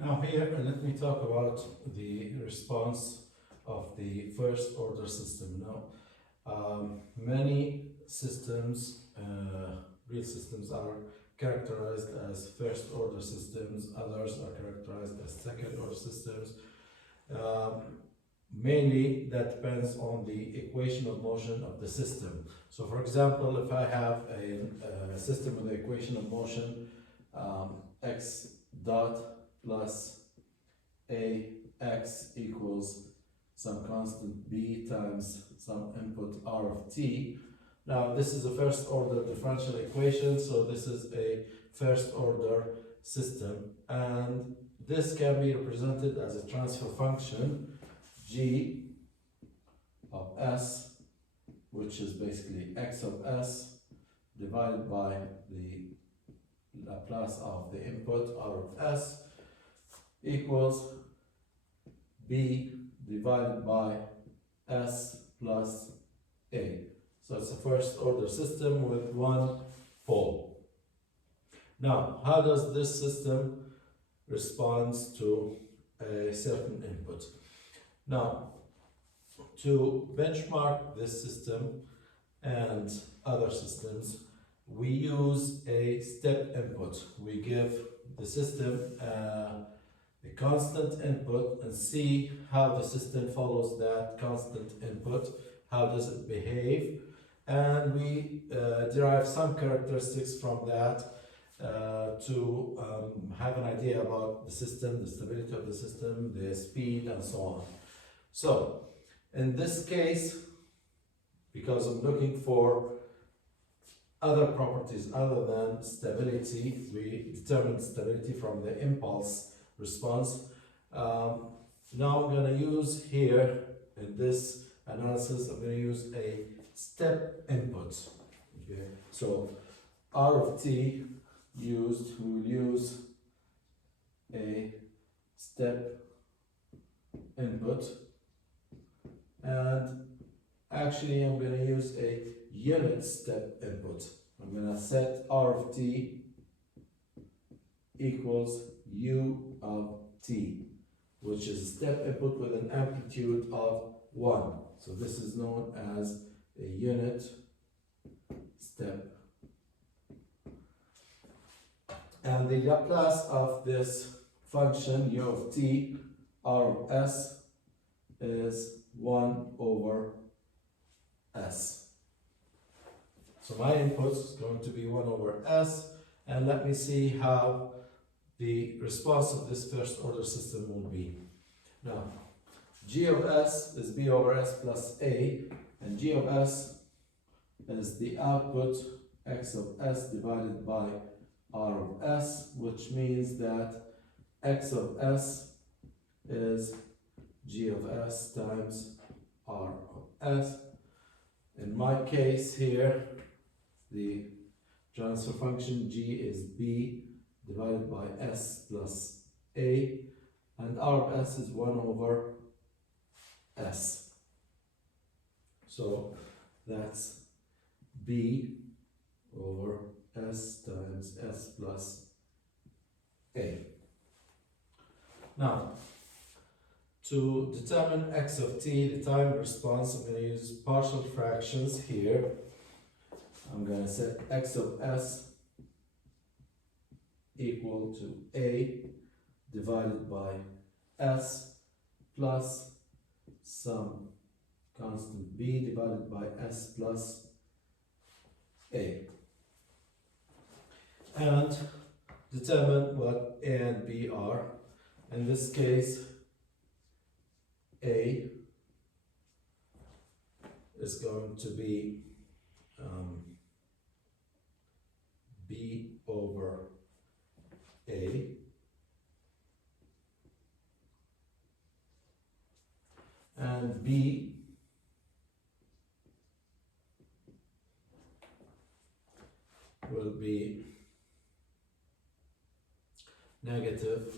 Now here, let me talk about the response of the first order system. Now, many systems, real systems, are characterized as first order systems, others are characterized as second order systems. Mainly that depends on the equation of motion of the system. So for example, if I have a system with the equation of motion x dot plus ax equals some constant b times some input r of t. Now this is a first order differential equation, so this is a first order system, and this can be represented as a transfer function g of s, which is basically x of s divided by the Laplace of the input r of s equals b divided by s plus a. So it's a first order system with one pole. Now, how does this system respond to a certain input? Now, to benchmark this system and other systems, we use a step input. We give the system a constant input and see how the system follows that constant input, how does it behave, and we derive some characteristics from that to have an idea about the system, the stability of the system, the speed, and so on. So, in this case, because I'm looking for other properties other than stability, we determine stability from the impulse response. Now I'm going to use here, in this analysis, I'm going to use a step input. Okay, so r of t used, we will use a step input, and actually I'm going to use a unit step input. I'm going to set r of t equals u of t, which is a step input with an amplitude of 1. So this is known as a unit step. And the Laplace of this function u of t, r of s, is 1 over s. So my input is going to be 1 over s, and let me see how the response of this first order system will be. Now, g of s is b over s plus a, and g of s is the output x of s divided by r of s, which means that x of s is g of s times r of s. In my case here, the transfer function g is b divided by s plus a, and r of s is 1 over s. So that's b over s times s plus a. Now, to determine x of t, the time response, I'm going to use partial fractions here. I'm going to set x of s equal to a divided by s plus some constant b divided by s plus a, and determine what a and b are. In this case, a is going to be b over a, and b will be negative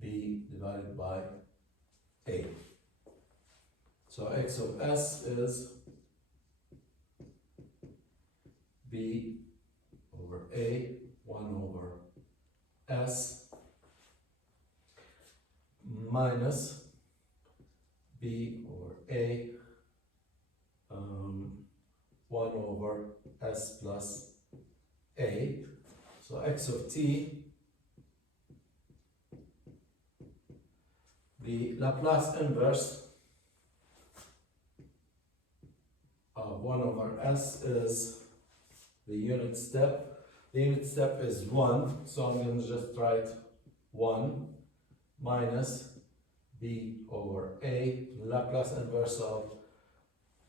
b divided by a. So x of s is b over a, 1 over s, minus b over a 1 over s plus a. So x of t, the Laplace inverse of 1 over s is the unit step. The unit step is 1, so I'm going to just write 1 minus b over a. Laplace inverse of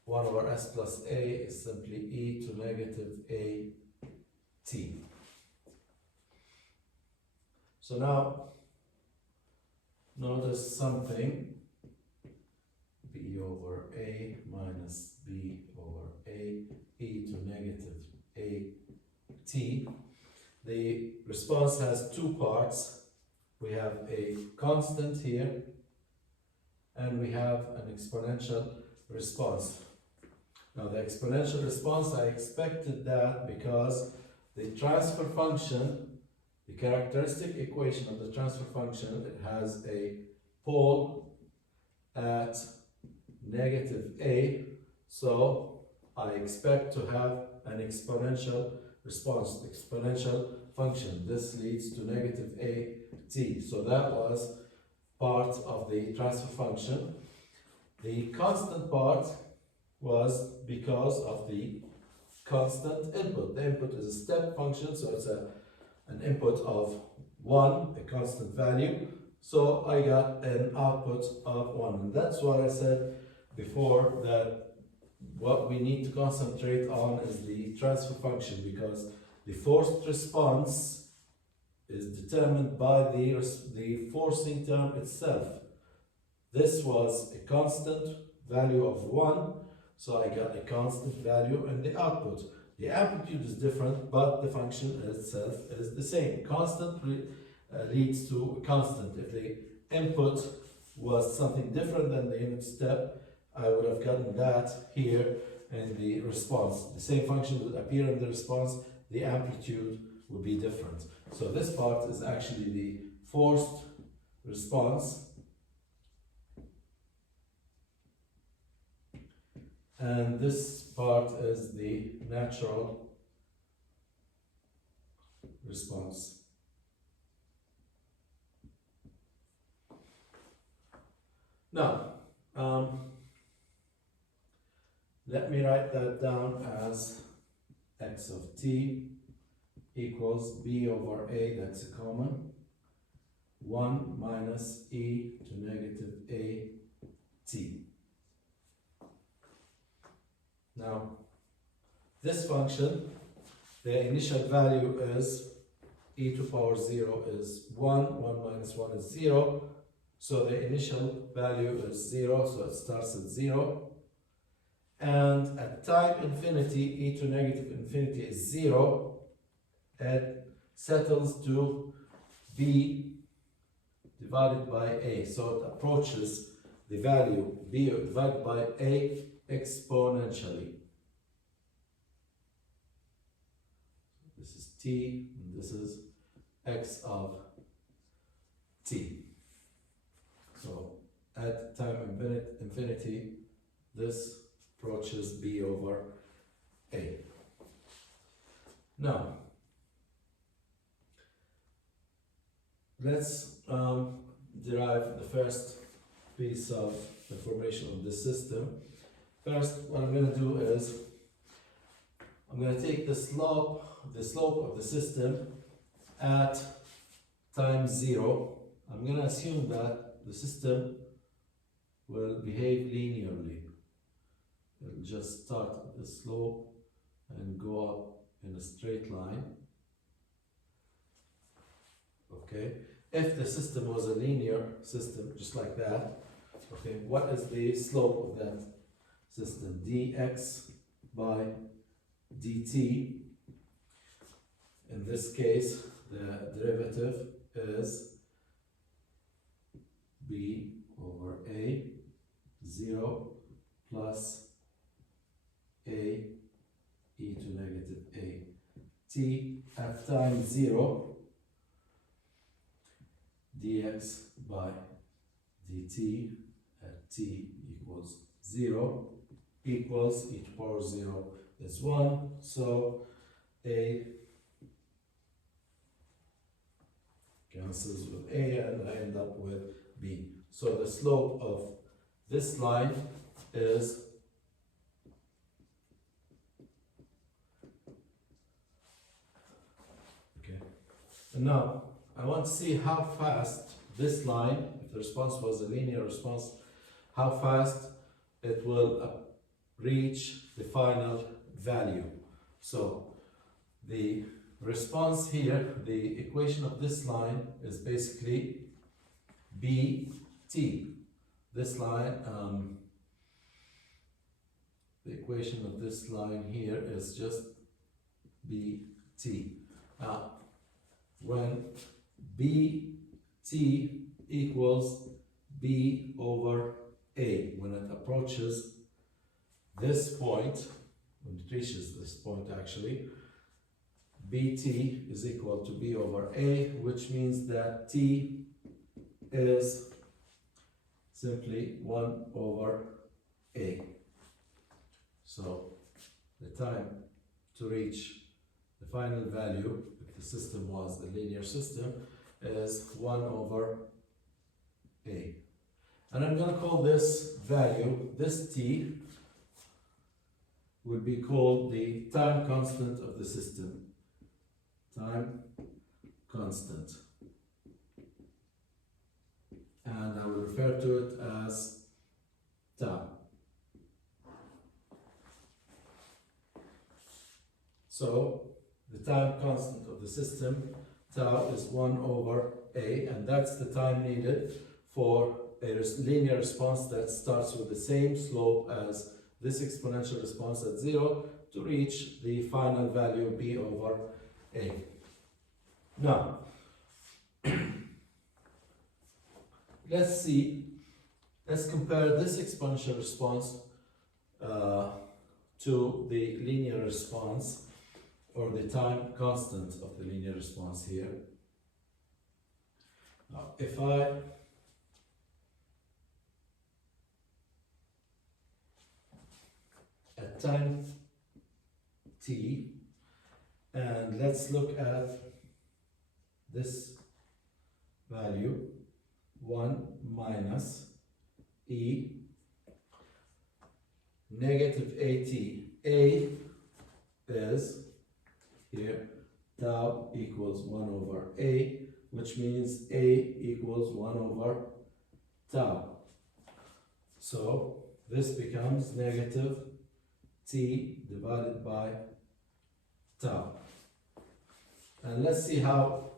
1 over s plus a is simply e to negative a t. So now notice something. B over a minus b over a e to negative a t. The response has two parts. We have a constant here and we have an exponential response. Now the exponential response, I expected that because the transfer function, the characteristic equation of the transfer function, it has a pole at negative a, so I expect to have an exponential response, exponential function. This leads to negative a t. So that was part of the transfer function. The constant part was because of the constant input. The input is a step function, so it's an input of 1, a constant value. So I got an output of 1. And that's what I said before, that what we need to concentrate on is the transfer function, because the forced response is determined by the forcing term itself. This was a constant value of 1, so I got a constant value in the output. The amplitude is different, but the function itself is the same. Constant leads to constant. If the input was something different than the unit step, I would have gotten that here in the response. The same function would appear in the response, the amplitude would be different. So this part is actually the forced response. And this part is the natural response. Now, let me write that down as x of t equals b over a, that's a common, 1 minus e to negative a t. Now, this function, the initial value is e to power 0 is 1, 1 minus 1 is 0, so the initial value is 0, so it starts at 0. And at time infinity, e to negative infinity is 0, it settles to b divided by a, so it approaches the value b divided by a exponentially. This is t, and this is x of t. So at time infinity, this approaches b over a. Now, let's derive the first piece of information of the system. First, what I'm going to do is I'm going to take the slope of the system at time 0. I'm going to assume that the system will behave linearly. It'll just start at the slope and go up in a straight line. Okay, if the system was a linear system, just like that, okay, what is the slope of that system? Dx by dt. In this case, the derivative is b over a 0 plus a e to negative a t at time 0 dx by dt at t equals 0 equals e to the power 0 is 1. So a cancels with a and I end up with b. So the slope of this line is okay. And now I want to see how fast this line, if the response was a linear response, how fast it will reach the final value. So the response here, the equation of this line is basically bt. This line, the equation of this line here is just bt. Now, when bt equals b over a, when it approaches this point, when it reaches this point actually, bt is equal to b over a, which means that t is simply 1 over a. So the time to reach the final value, if the system was a linear system, is 1 over a. And I'm going to call this value, this t, will be called the time constant of the system. Time constant. And I will refer to it as tau. So the time constant of the system, tau, is 1 over a, and that's the time needed for a linear response that starts with the same slope as this exponential response at 0 to reach the final value b over a. Now, let's compare this exponential response to the linear response, or the time constant of the linear response here. Now, if I at time t, and let's look at this value, 1 minus e negative at. A is here, tau equals 1 over a, which means a equals 1 over tau. So this becomes negative t divided by tau. And let's see how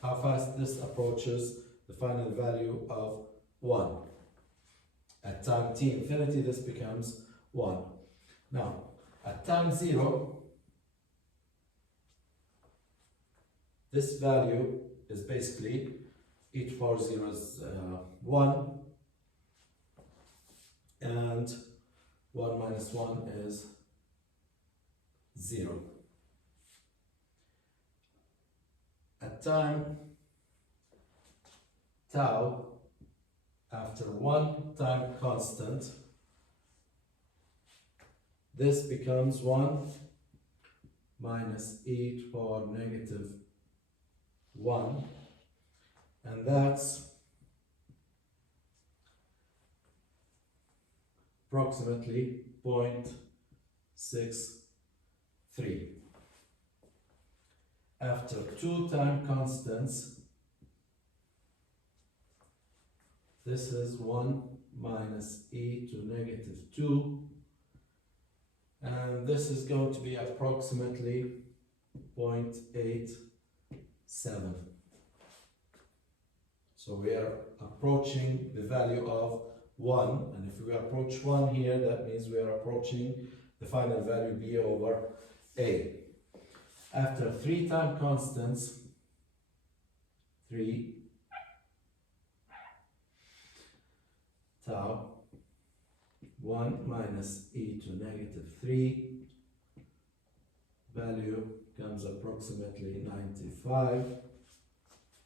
fast this approaches the final value of 1. At time t infinity, this becomes 1. Now, at time 0, this value is basically e to the power 0 is 1, and 1 minus 1 is 0. At time tau, after 1 time constant, this becomes 1 minus e to the power negative 1, and that's approximately 0.63. After 2 time constants, this is 1 minus e to negative 2, and this is going to be approximately 0.87. So we are approaching the value of 1, and if we approach 1 here, that means we are approaching the final value b over a. After 3 time constants, 3 tau, 1 minus e to negative 3, value comes approximately 95.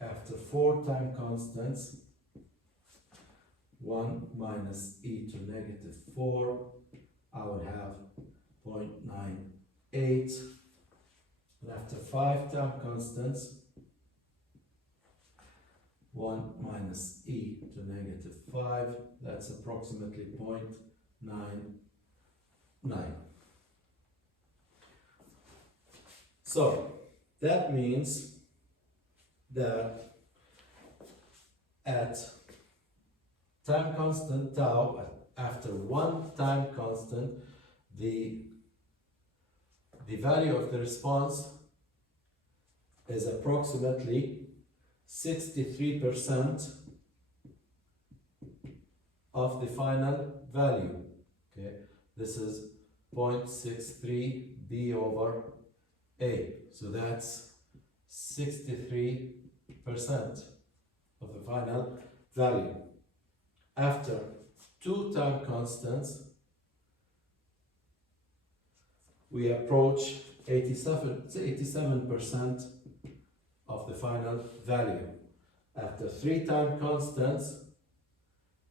After 4 time constants, 1 minus e to negative 4, I would have 0.98. And after 5 time constants, 1 minus e to negative 5, that's approximately 0.99. So that means that at time constant tau, after 1 time constant, the value of the response is approximately 63% of the final value. Okay, this is 0.63 b over a. So that's 63% of the final value. After 2 time constants, we approach 87% of the final value. After 3 time constants,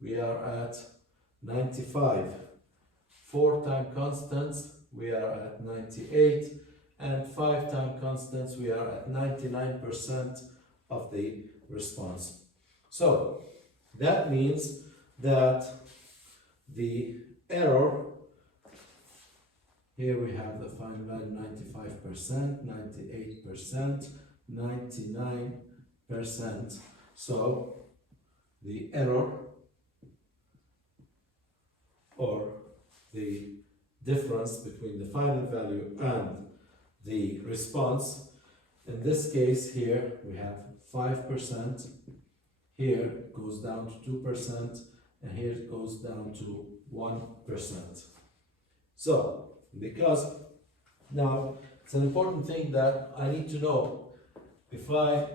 we are at 95. 4 time constants, we are at 98. And 5 time constants, we are at 99% of the response. So that means that the error, here we have the final value 95%, 98%, 99%. So the error, or the difference between the final value and the response, in this case here we have 5%, here it goes down to 2%, and here it goes down to 1%. So, because now it's an important thing that I need to know. If I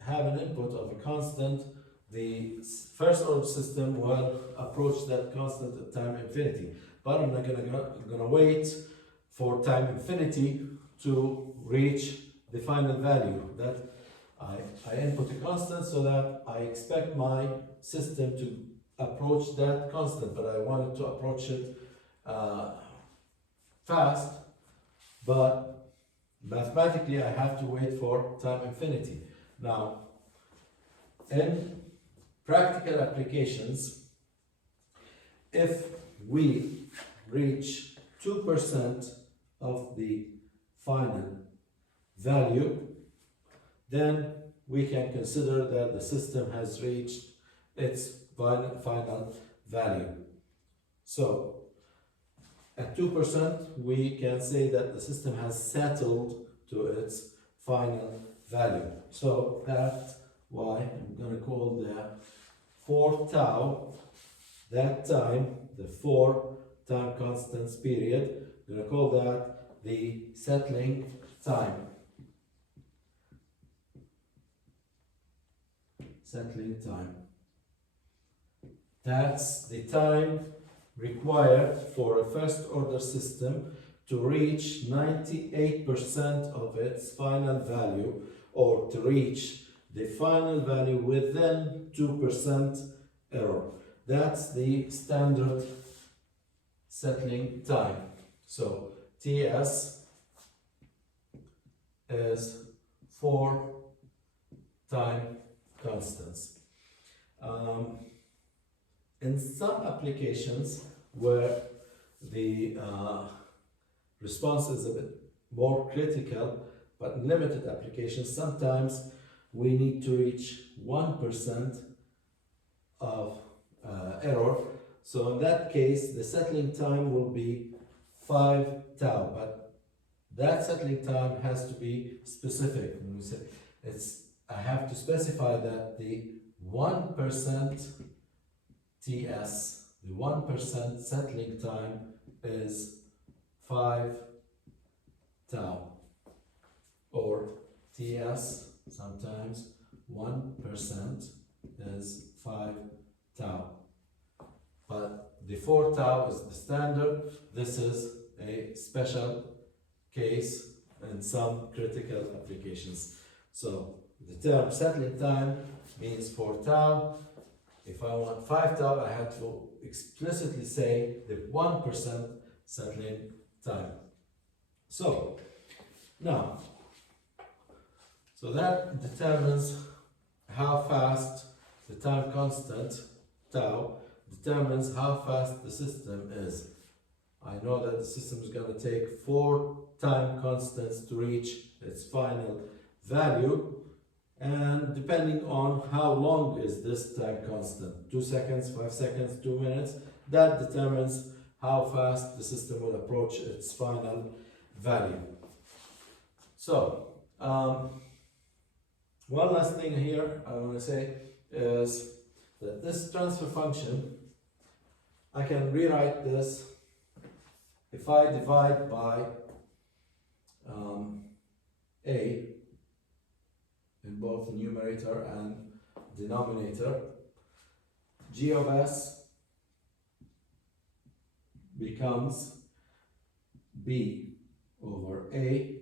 have an input of a constant, the first order system will approach that constant at time infinity. But I'm not gonna wait for time infinity to reach the final value. That I input a constant so that I expect my system to approach that constant, but I wanted to approach it fast, but mathematically I have to wait for time infinity. Now, in practical applications, if we reach 2% of the final value, then we can consider that the system has reached its final value. So at 2%, we can say that the system has settled to its final value. So that's why I'm going to call the 4 tau, that time, the 4 time constants period, I'm going to call that the settling time. Settling time. That's the time required for a first order system to reach 98% of its final value, or to reach the final value within 2% error. That's the standard settling time. So TS is 4 time constants. In some applications where the response is a bit more critical, but in limited applications, sometimes we need to reach 1% of error. So in that case, the settling time will be 5 tau, but that settling time has to be specific. When we say I have to specify that the 1% TS, the 1% settling time is 5 tau, or TS, sometimes 1% is 5 tau. But the 4 tau is the standard. This is a special case in some critical applications. So the term settling time means 4 tau. If I want 5 tau, I have to explicitly say the 1% settling time. So now, so that determines how fast the time constant tau determines how fast the system is. I know that the system is going to take 4 time constants to reach its final value, and depending on how long is this time constant, 2 seconds, 5 seconds, 2 minutes, that determines how fast the system will approach its final value. So, one last thing here I want to say is that this transfer function, I can rewrite this if I divide by a in both numerator and denominator. G of s becomes b over a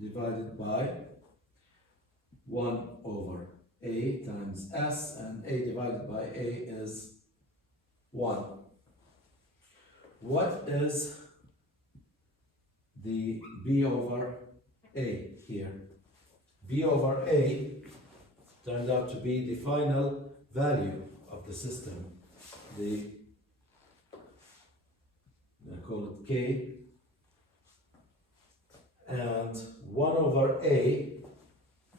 divided by 1 over a times s, and a divided by a is 1. What is the b over a here? b over a turned out to be the final value of the system. I call it k, and 1 over a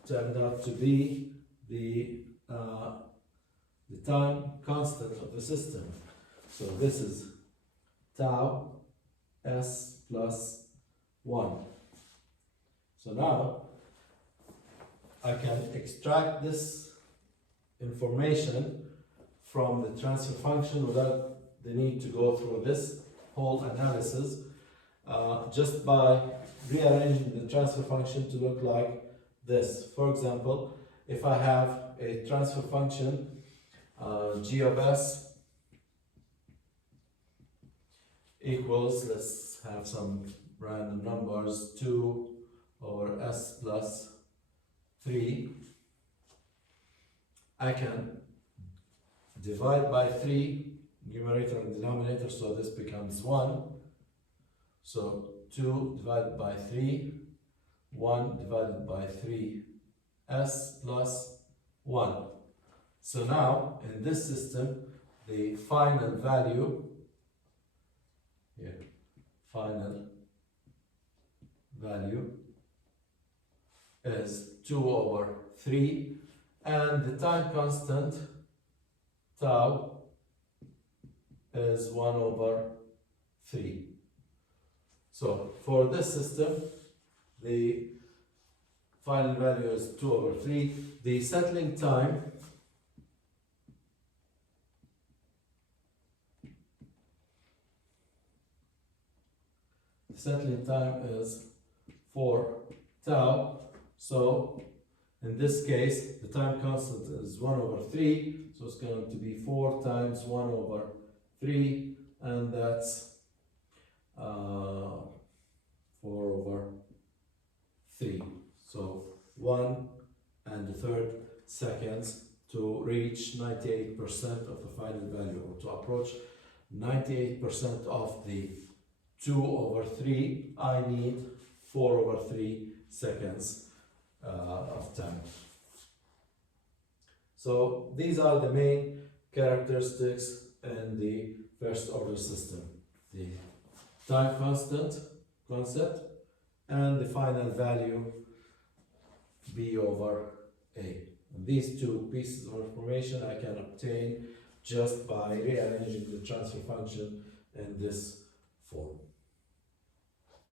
turned out to be the time constant of the system. So this is tau s plus 1. So now I can extract this information from the transfer function without the need to go through this whole analysis, just by rearranging the transfer function to look like this. For example, if I have a transfer function g of s equals, let's have some random numbers, 2 over s plus 3, I can divide by 3 numerator and denominator, so this becomes 1. So 2 divided by 3, 1 divided by 3, s plus 1. So now in this system, the final value here, final value is 2 over 3, and the time constant tau is 1 over 3. So for this system, the final value is 2 over 3. The settling time is 4 tau. So in this case, the time constant is 1 over 3, so it's going to be 4 times 1 over 3, and that's 4 over 3. So 1 1/3 seconds to reach 98% of the final value, or to approach 98% of the 2 over 3, I need 4 over 3 seconds of time. So these are the main characteristics in the first order system: the time constant concept and the final value b over a. And these two pieces of information I can obtain just by rearranging the transfer function in this form.